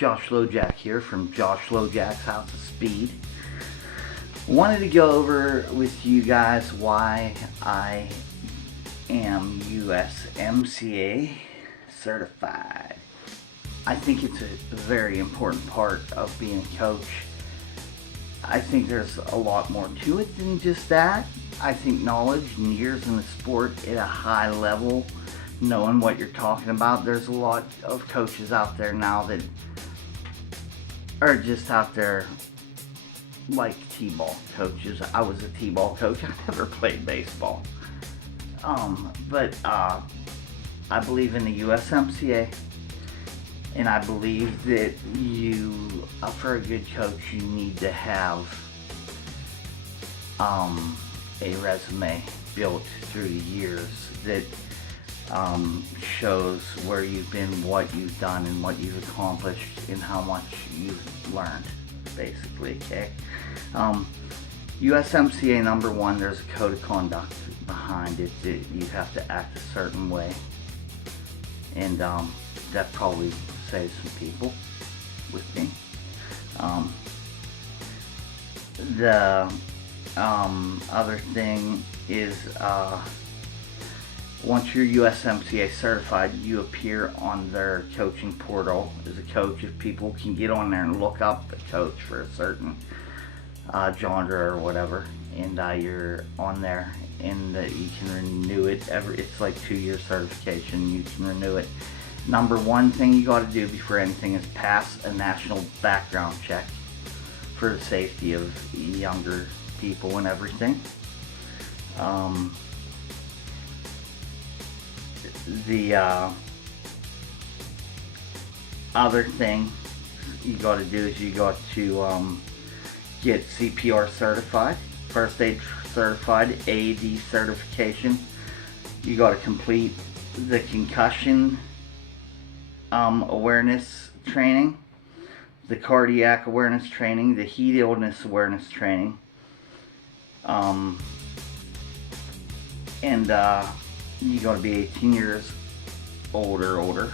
J.Lojaks here from J.Lojaks House of Speed. Wanted to go over with you guys why I am USMCA Certified. I think it's a very important part of being a coach. I think there's a lot more to it than just that. I think knowledge and years in the sport at a high level, knowing what you're talking about. There's a lot of coaches out there now that are just out there like t-ball coaches. I was a t-ball coach. I never played baseball. But I believe in the USMCA, and I believe that for a good coach, you need to have a resume built through the years that shows where you've been, what you've done, and what you've accomplished, and how much you've learned, basically, okay? USMCA number one, there's a code of conduct behind it that you have to act a certain way, and that probably saves some people with me. The other thing is once you're USMCA certified, you appear on their coaching portal as a coach. If people can get on there and look up a coach for a certain genre or whatever, and you're on there, and you can renew it it's like 2-year certification. You can renew it. Number one thing you got to do before anything is pass a national background check for the safety of younger people and everything. The other thing you got to do is you got to get CPR certified, first aid certified, AED certification. You got to complete the concussion awareness training, the cardiac awareness training, the heat illness awareness training, and you got to be 18 years old or older.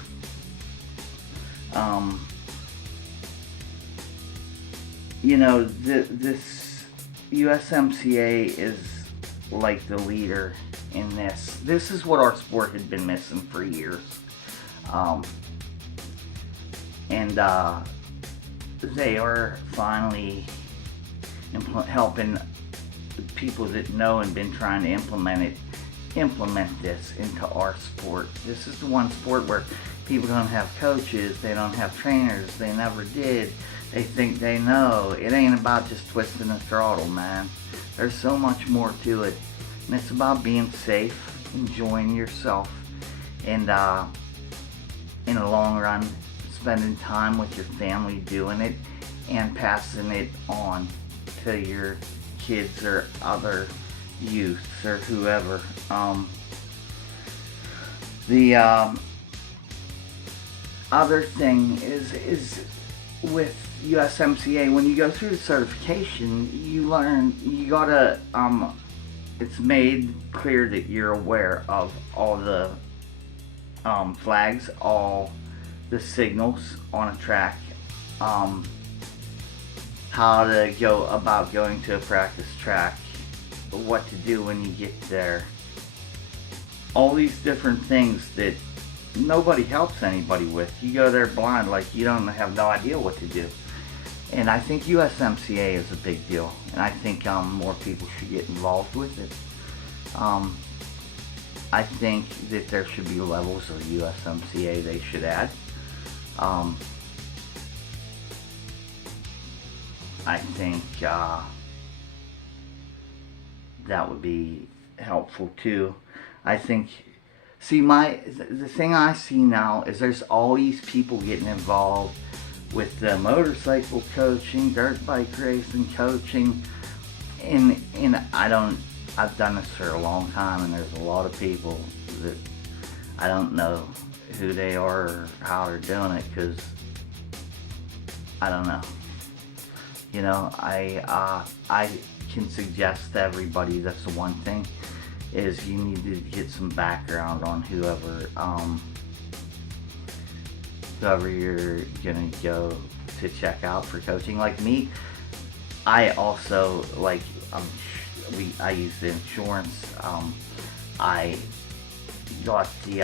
This USMCA is like the leader in this. This is what our sport had been missing for years. And they are finally helping people that know and been trying to implement this into our sport. This is the one sport where people don't have coaches, they don't have trainers, they never did. They think they know. It ain't about just twisting the throttle, man. There's so much more to it. And it's about being safe, enjoying yourself, and in the long run, spending time with your family doing it, and passing it on to your kids or other youth or whoever. The other thing is with USMCA, when you go through the certification, you learn, you gotta, it's made clear that you're aware of all the flags, all the signals on a track, how to go about going to a practice track, what to do when you get there, all these different things that nobody helps anybody with. You go there blind, like you don't have no idea what to do. And I think USMCA is a big deal, and I think more people should get involved with it. I think that there should be levels of USMCA they should add. I think that would be helpful too. I think, the thing I see now is there's all these people getting involved with the motorcycle coaching, dirt bike racing coaching, and I've done this for a long time, and there's a lot of people that I don't know who they are or how they're doing it, because I don't know. I can suggest to everybody, that's the one thing, is you need to get some background on whoever whoever you're gonna go to check out for coaching. Like me, I also like I use the insurance. I got the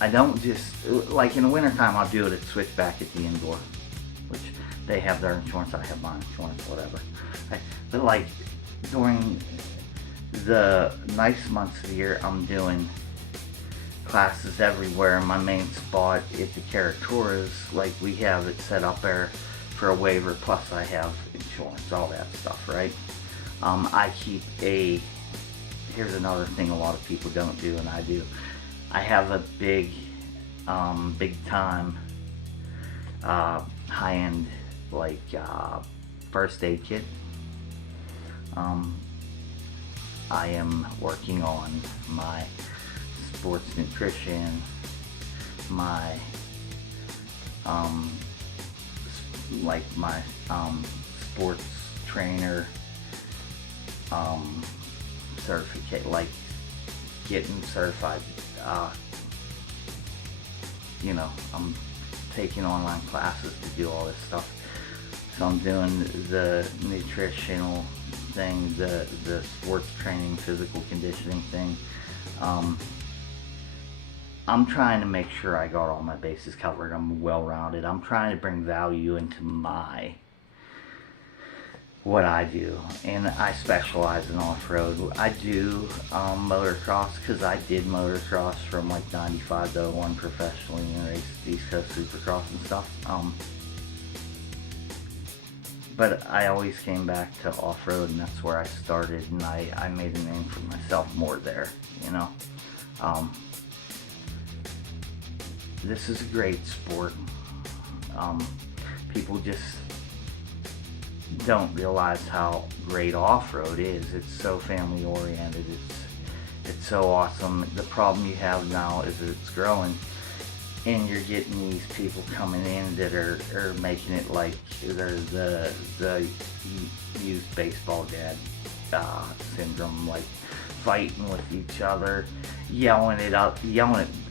I don't just like in the wintertime I'll do it at Switchback at the indoor, which they have their insurance, I have my insurance, whatever. But like during the nice months of the year, I'm doing classes everywhere. My main spot at the Caratoras, like we have it set up there for a waiver, plus I have insurance, all that stuff, right? I keep here's another thing a lot of people don't do and I do. I have a big time, high-end, like, first aid kit. I am working on my sports nutrition, my, like my, sports trainer, certificate, like getting certified. You know, I'm taking online classes to do all this stuff. So I'm doing the nutritional thing, the sports training, physical conditioning thing. I'm trying to make sure I got all my bases covered. I'm well-rounded. I'm trying to bring value into what I do, and I specialize in off-road. I do motocross because I did motocross from like 95 to 01 professionally and raced East Coast Supercross and stuff. But I always came back to off-road, and that's where I started, and I made a name for myself more there, you know. This is a great sport. People just don't realize how great off-road is. It's so family oriented. It's so awesome. The problem you have now is that it's growing, and you're getting these people coming in that are making it like they're the used baseball dad syndrome, like fighting with each other, yelling at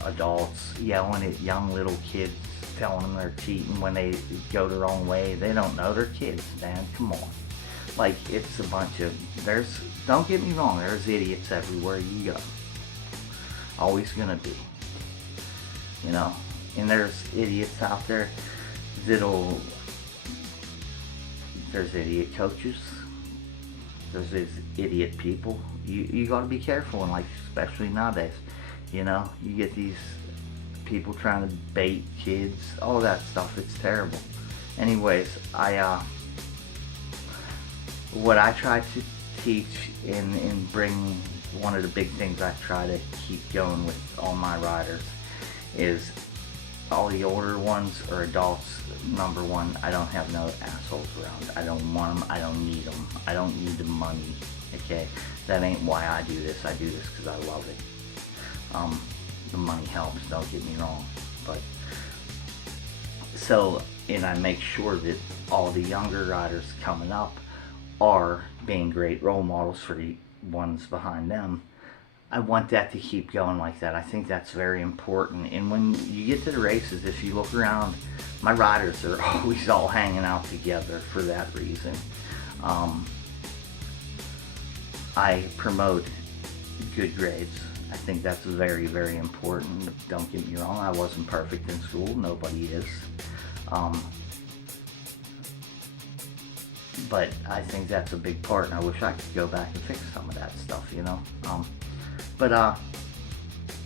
adults, yelling at young little kids, telling them they're cheating when they go the wrong way. They don't know, they're kids, man. Come on. Like, it's a bunch of, don't get me wrong, there's idiots everywhere you go. Always gonna be. You know? And there's idiots out there there's idiot coaches. There's these idiot people. You gotta be careful in life, especially nowadays. You know? You get these people trying to bait kids, all that stuff. It's terrible. Anyways, what I try to teach and bring, one of the big things I try to keep going with all my riders is all the older ones or adults. Number one, I don't have no assholes around. I don't want them. I don't need them. I don't need the money. Okay, that ain't why I do this. I do this because I love it. The money helps, don't get me wrong, but so, and I make sure that all the younger riders coming up are being great role models for the ones behind them. I want that to keep going like that. I think that's very important. And when you get to the races, if you look around, my riders are always all hanging out together for that reason. I promote good grades. I think that's very, very important. Don't get me wrong, I wasn't perfect in school. Nobody is. But I think that's a big part, and I wish I could go back and fix some of that stuff, you know.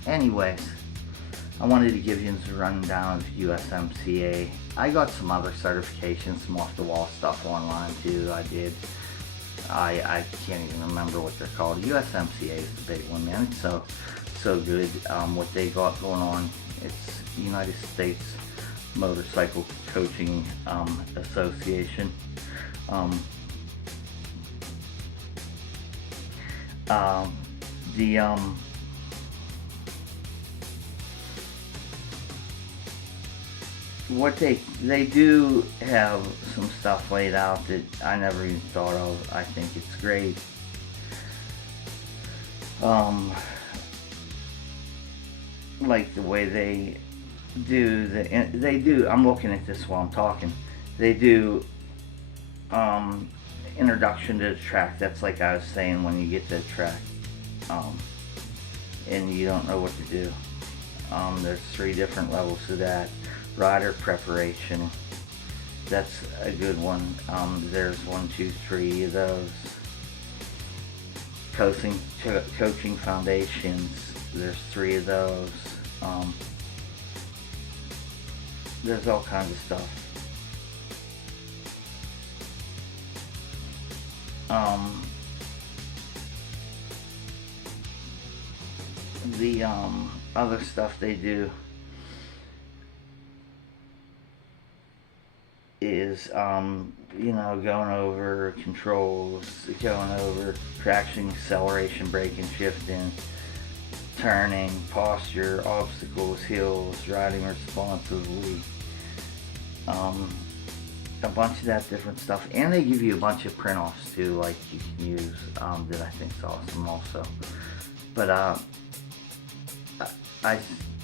Anyways, I wanted to give you a rundown of USMCA. I got some other certifications, some off-the-wall stuff online too. I did. I can't even remember what they're called. USMCA is the big one, man. It's so good. What they got going on, it's United States Motorcycle Coaching Association. What they do have some stuff laid out that I never even thought of. I think it's great. Like the way they they do, I'm looking at this while I'm talking, they do introduction to the track. That's like I was saying, when you get to the track um, and you don't know what to do. There's 3 different levels of that. Rider preparation, that's a good one. There's 1, 2, 3 of those. Coaching foundations, there's 3 of those. There's all kinds of stuff. The other stuff they do is going over controls, going over traction, acceleration, braking, shifting, turning, posture, obstacles, hills, riding responsibly, a bunch of that different stuff. And they give you a bunch of print-offs too, like you can use, that I think is awesome also. But I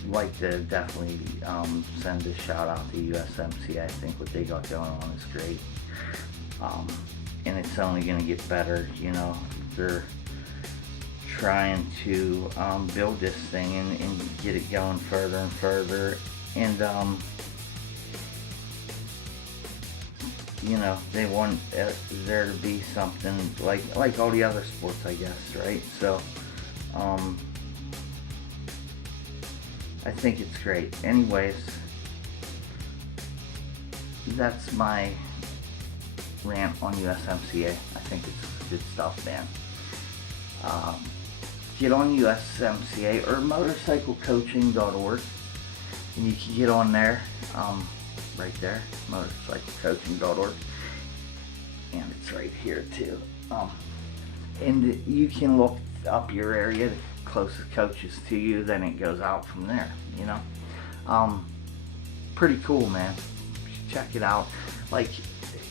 like to definitely send a shout out to USMCA. I think what they got going on is great, and it's only going to get better. They're trying to build this thing and get it going further and further, and they want there to be something like all the other sports, I guess, right? So I think it's great. Anyways, that's my rant on USMCA. I think it's good stuff, man. Get on USMCA or motorcyclecoaching.org, and you can get on there, right there, motorcyclecoaching.org, and it's right here too. And you can look up your area, the closest coaches to you, then it goes out from there. Pretty cool, man. Check it out.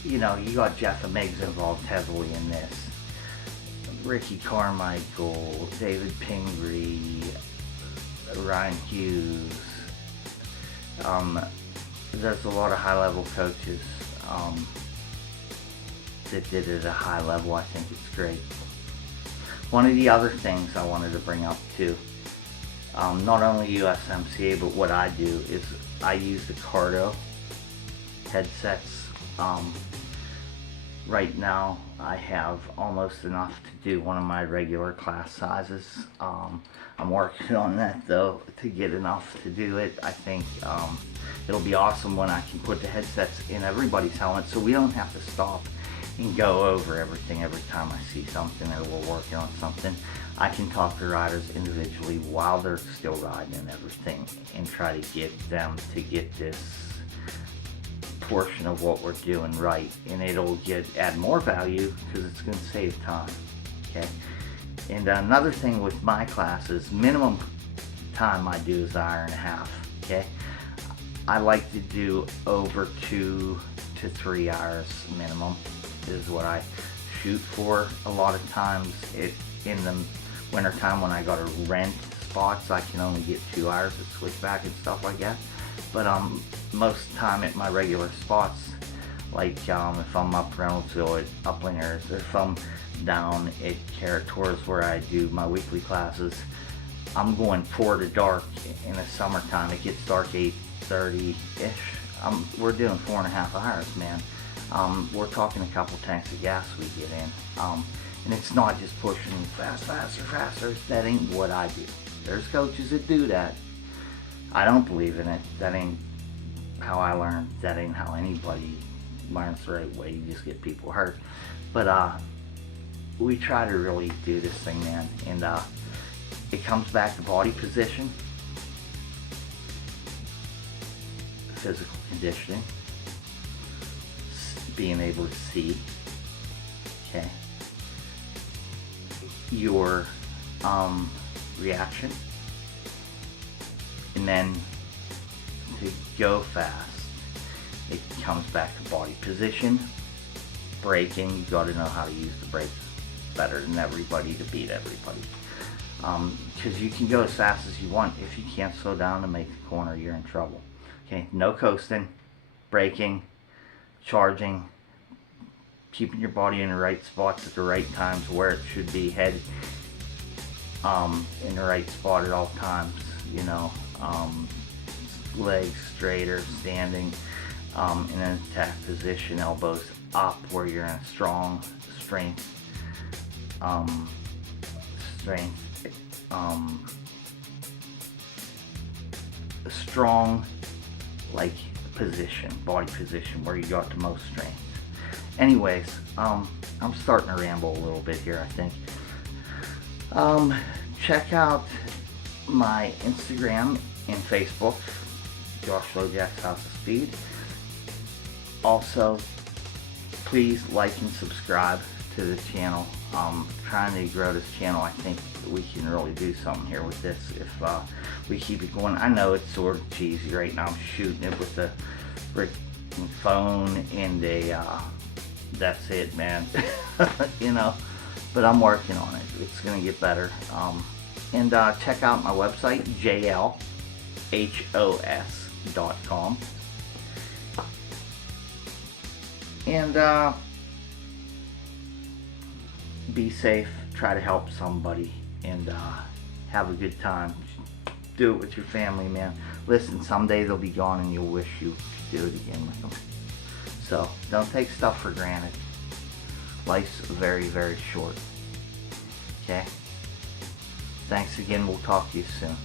You got Jeff and Miggs involved heavily in this. Ricky Carmichael, David Pingree, Ryan Hughes. There's a lot of high-level coaches that did it at a high level. I think it's great. One of the other things I wanted to bring up too, not only USMCA, but what I do is I use the Cardo headsets. Right now I have almost enough to do one of my regular class sizes. I'm working on that though, to get enough to do it. I think it'll be awesome when I can put the headsets in everybody's helmet, so we don't have to stop and go over everything every time I see something or we're working on something. I can talk to riders individually while they're still riding and everything, and try to get them to get this portion of what we're doing right, and it'll add more value because it's going to save time. Okay. And another thing with my classes, minimum time I do is an hour and a half. Okay. I like to do over 2 to 3 hours minimum is what I shoot for. A lot of times in the winter time when I gotta rent spots, I can only get 2 hours at switchback and stuff like that. But most of the time at my regular spots, like if I'm up Reynoldsville at Uplingers, if I'm down at Carrot Tours where I do my weekly classes, I'm going 4 to dark. In the summertime it gets dark 8:30-ish. We're doing 4.5 hours, man. We're talking a couple tanks of gas we get in, and it's not just pushing faster. That ain't what I do. There's coaches that do that. I don't believe in it. That ain't how I learn. That ain't how anybody learns the right way. You just get people hurt. But we try to really do this thing, man, and it comes back to body position, physical conditioning, being able to see, okay, your reaction, and then to go fast, it comes back to body position, braking. You got to know how to use the brakes better than everybody to beat everybody, because you can go as fast as you want. If you can't slow down to make the corner, you're in trouble. Okay, no coasting, braking, charging, keeping your body in the right spots at the right times where it should be, head in the right spot at all times, you know, legs straight or standing in an attack position, elbows up where you're in a strong strength a strong like position, body position where you got the most strength. Anyways, I'm starting to ramble a little bit here, I think. Check out my Instagram and Facebook, J.Lojaks House of Speed. Also, please like and subscribe to the channel. Trying to grow this channel. I think we can really do something here with this if we keep it going. I know it's sort of cheesy right now. I'm shooting it with a phone and a that's it, man. You know, but I'm working on it. It's gonna get better. And check out my website, J.Lojaks.com. And be safe, try to help somebody, and have a good time. Do it with your family, man. Listen, someday they'll be gone and you'll wish you could do it again with them. So don't take stuff for granted. Life's very, very short. Okay? Thanks again. We'll talk to you soon.